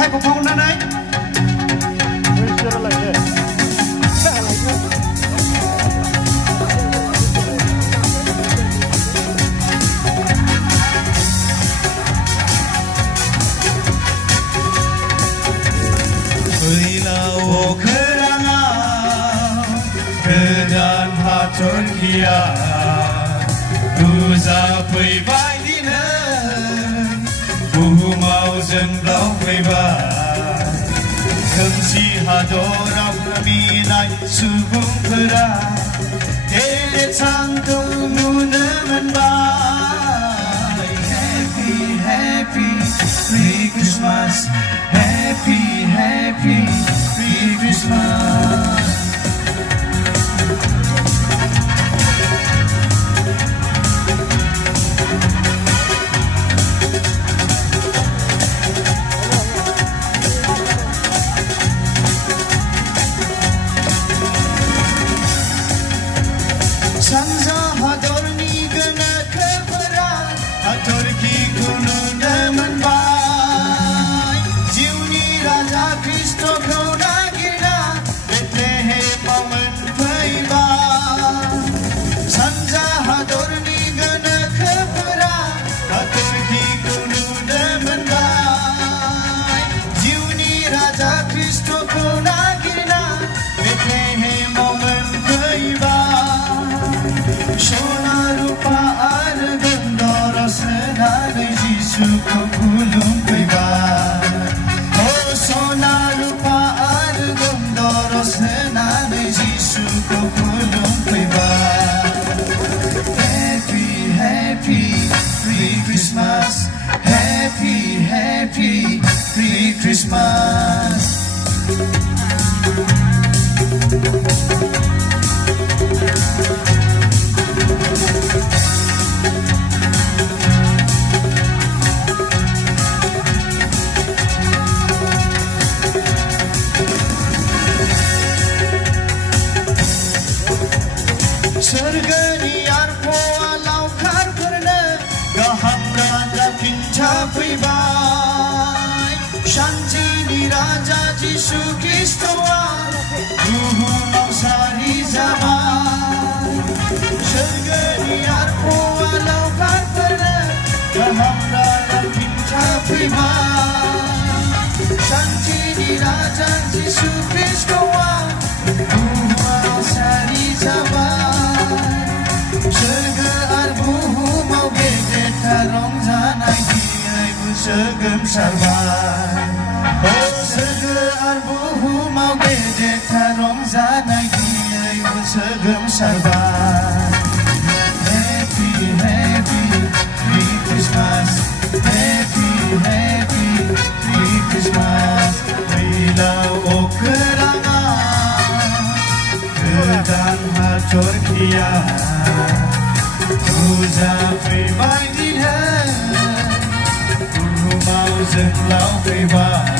ให้พอๆนั่นไงTurkiya Tuza fैबाय दिनै बुहुमाव जोंब्लाव फैबाय खोमसि हादराव मिनाय सुबुंफोरा गेलेथांखौ नुनो मोनबाय Happy Happy Merry Christmas Happy Happy Merry Christmas Sanza hadorni gana khapara hatorki kunu naman bai jiuni raja Kristo ko nagirna Bethlehem pawan phaiba Sanza hadorni gana khapara hatorki kunu naman bai jiuni raja Kristo ko nagirna Bethlehem pawan phaiba Sona rupa argan doros nagai Jisu ko kulung paiba Oh sona rupa argan doros nagai Jisu ko kulung paiba Happy Happy Merry Christmas Happy Happy Merry Christmas Surgani arpo laukar karna gaham raja kinca faibai Shanti ni raja Jisu Kristowa Tuhan sari zaman Surgani arpo laukar karna gaham raja kinca faibai Shanti ni raja Jisu Kristowa Tuhan sari zaman Surga arbuhu mau gede tarong zanai diai busegem sarbai Oh surga arbuhu mau gede tarong zanai diai busegem sarbai Happy Happy Merry Christmas Happy Happy Merry Christmas Wilau kerangan Kedang Turkiya Tuza faibai dinai Buhumau zenglau faibai